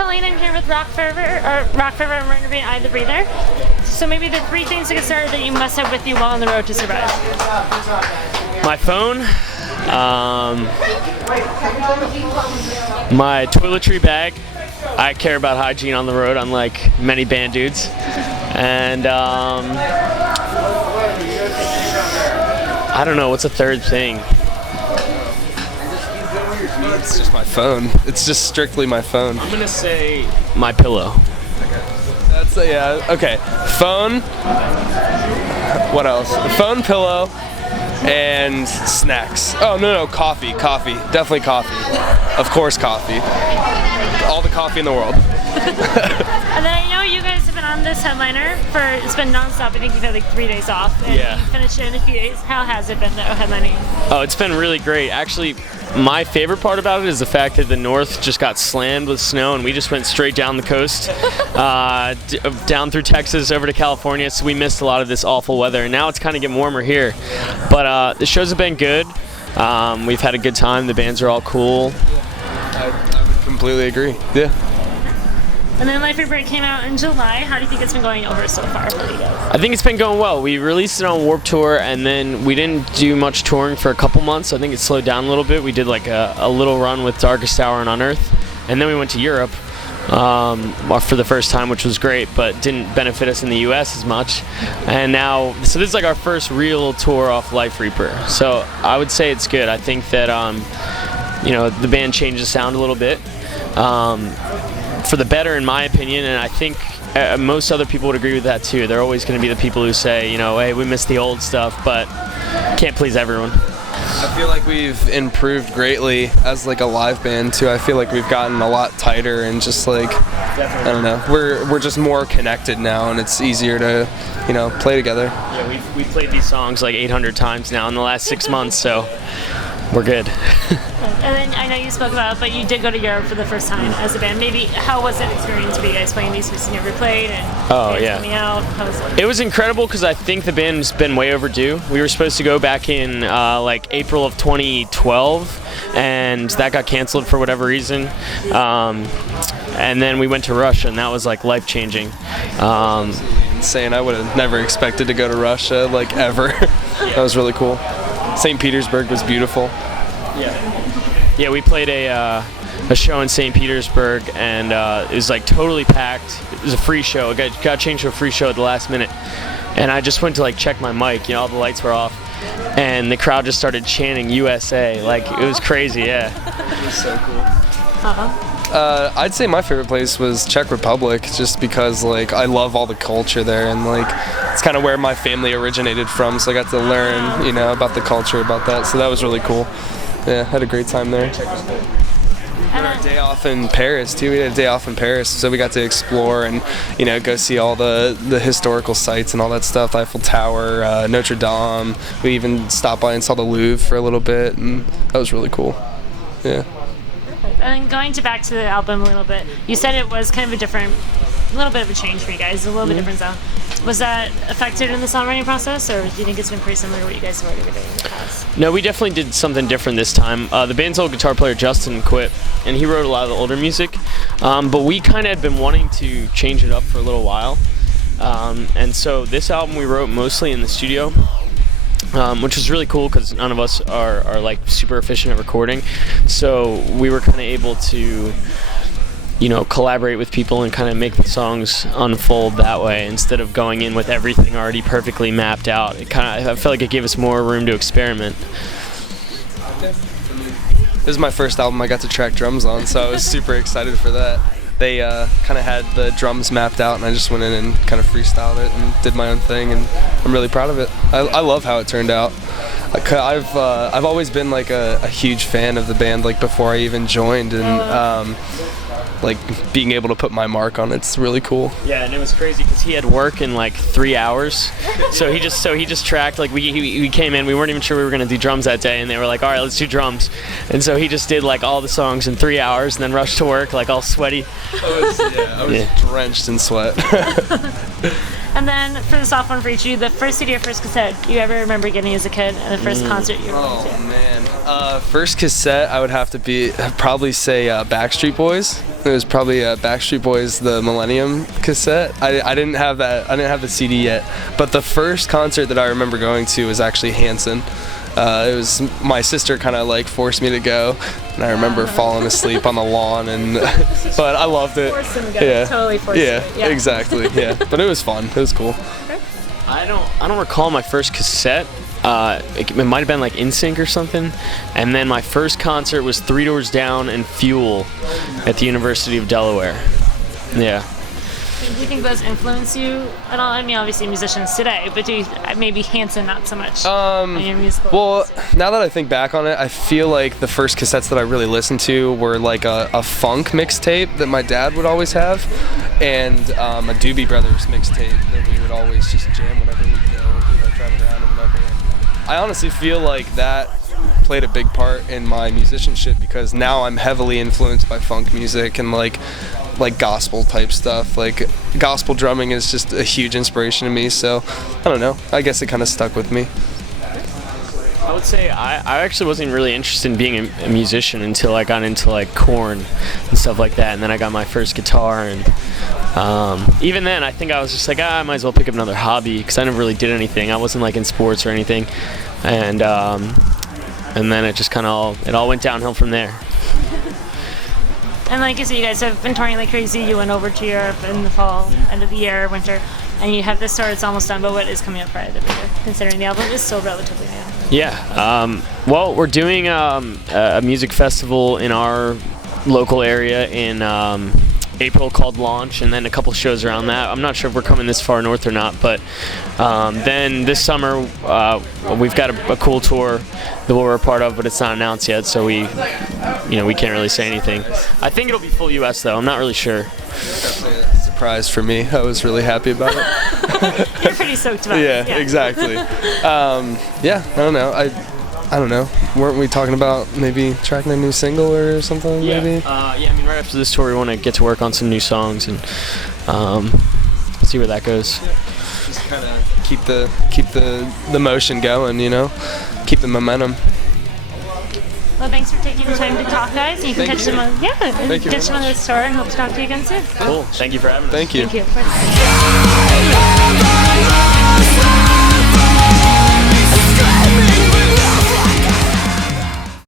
Colleen. I'm here with Fervor, and we're interviewing I, the Breather. So maybe the 3 things to get started that you must have with you while on the road to survive. My phone, my toiletry bag. I care about hygiene on the road, unlike many band dudes. And I don't know, what's a third thing? It's just my phone. It's just strictly my phone. I'm gonna say my pillow. That's yeah. Okay. Phone. What else? Phone, pillow, and snacks. Oh no, coffee. Definitely coffee. Of course, coffee. All the coffee in the world. And then I know you guys have been on this headliner it's been nonstop. I think you've had like 3 days off. And Yeah. You finished it in a few days. How has it been though, headlining? Oh, it's been really great. Actually, my favorite part about it is the fact that the north just got slammed with snow, and we just went straight down the coast, down through Texas over to California. So we missed a lot of this awful weather, and now it's kind of getting warmer here. But the shows have been good. We've had a good time. The bands are all cool. I would completely agree. Yeah. And then LifeReaper came out in July. How do you think it's been going over so far for you guys? I think it's been going well. We released it on Warped Tour, and then we didn't do much touring for a couple months. I think it slowed down a little bit. We did like a little run with Darkest Hour and Unearth, and then we went to Europe for the first time, which was great, but didn't benefit us in the U.S. as much. And now, so this is like our first real tour off LifeReaper. So I would say it's good. I think that the band changed the sound a little bit. For the better, in my opinion, and I think most other people would agree with that too. They're always going to be the people who say, hey, we miss the old stuff, but can't please everyone. I feel like we've improved greatly as like a live band too. I feel like we've gotten a lot tighter and just like, I don't know, we're just more connected now, and it's easier to, play together. Yeah, we've played these songs like 800 times now in the last 6 months, so we're good. And then I know you spoke about it, but you did go to Europe for the first time as a band. Maybe how was that experience for you guys playing these places you never played and coming out? How was it? It was incredible because I think the band's been way overdue. We were supposed to go back in like April of 2012, and that got canceled for whatever reason. And then we went to Russia, and that was like life-changing. Insane. I would have never expected to go to Russia, like ever. That was really cool. St. Petersburg was beautiful. Yeah, we played a show in St. Petersburg, and it was like totally packed. It was a free show. It got changed to a free show at the last minute, and I just went to like check my mic. All the lights were off, and the crowd just started chanting USA. Like, it was crazy. Yeah. It was so cool. I'd say my favorite place was Czech Republic, just because like I love all the culture there, and like it's kind of where my family originated from, so I got to learn, about the culture, about that. So that was really cool. Yeah, had a great time there. We had a day off in Paris too. We had a day off in Paris, so we got to explore and go see all the historical sites and all that stuff. The Eiffel Tower, Notre Dame. We even stopped by and saw the Louvre for a little bit, and that was really cool. Yeah. And going back to the album a little bit, you said it was kind of a little bit of a change for you guys, a little bit different sound. Was that affected in the songwriting process, or do you think it's been pretty similar to what you guys have already been doing in the past? No, we definitely did something different this time. The band's old guitar player Justin quit, and he wrote a lot of the older music, but we kind of had been wanting to change it up for a little while, and so this album we wrote mostly in the studio, which was really cool because none of us are like super efficient at recording, so we were kind of able to collaborate with people and kind of make the songs unfold that way instead of going in with everything already perfectly mapped out. I felt like it gave us more room to experiment. This is my first album I got to track drums on, so I was super excited for that. They kind of had the drums mapped out, and I just went in and kind of freestyled it and did my own thing, and I'm really proud of it. I love how it turned out. I've always been like a huge fan of the band, like before I even joined, and like being able to put my mark on it's really cool. Yeah, and it was crazy because he had work in like 3 hours, so he just tracked. Like we came in, we weren't even sure we were gonna do drums that day, and they were like, all right, let's do drums, and so he just did like all the songs in 3 hours, and then rushed to work like all sweaty. I was drenched in sweat. And then for the soft one for each of you, the first CD or first cassette you ever remember getting as a kid, and the first concert you ever went to? Oh man, first cassette I would have to probably say Backstreet Boys. It was probably Backstreet Boys, the Millennium cassette. I didn't have that. I didn't have the CD yet. But the first concert that I remember going to was actually Hanson. It was my sister kind of like forced me to go, and I remember falling asleep on the lawn. And but I loved it. Forced him to go. Yeah, Totally forced yeah, him. Yeah, exactly. Yeah, but it was fun. It was cool. I don't recall my first cassette. It might have been like NSYNC or something. And then my first concert was Three Doors Down and Fuel at the University of Delaware. Yeah. Do you think those influence you at all? I mean, obviously musicians today, but do you, maybe Hanson not so much on your musical? Well, now that I think back on it, I feel like the first cassettes that I really listened to were like a funk mixtape that my dad would always have, and a Doobie Brothers mixtape that we would always just jam whenever we go, driving around and whatever. I honestly feel like that played a big part in my musicianship because now I'm heavily influenced by funk music and like gospel type stuff. Like gospel drumming is just a huge inspiration to me, so I don't know, I guess it kind of stuck with me. I would say I actually wasn't really interested in being a musician until I got into like Korn and stuff like that, and then I got my first guitar, and even then I think I was just like, I might as well pick up another hobby because I never really did anything. I wasn't like in sports or anything, and then it just kind of all went downhill from there. And like you said, you guys have been touring like crazy. You went over to Europe in the fall, end of the year, winter, and you have this tour. It's almost done, but what is coming up for LifeReaper, considering the album is still relatively new? Yeah. Well, we're doing a music festival in our local area in April called Launch, and then a couple shows around that. I'm not sure if we're coming this far north or not, but then this summer we've got a cool tour that we're a part of, but it's not announced yet, so we can't really say anything. I think it'll be full U.S. though. I'm not really sure. Definitely a surprise for me. I was really happy about it. You're pretty stoked about it. Yeah, exactly. Yeah, I don't know. I don't know. Weren't we talking about maybe tracking a new single or something? Yeah. Maybe. I mean, right after this tour, we want to get to work on some new songs and see where that goes. Just kind of keep the motion going, keep the momentum. Well, thanks for taking the time to talk, guys. You can catch them on catch them on the store, and hope to talk to you again soon. Cool. Thank you for having us. Thank you. Thank you.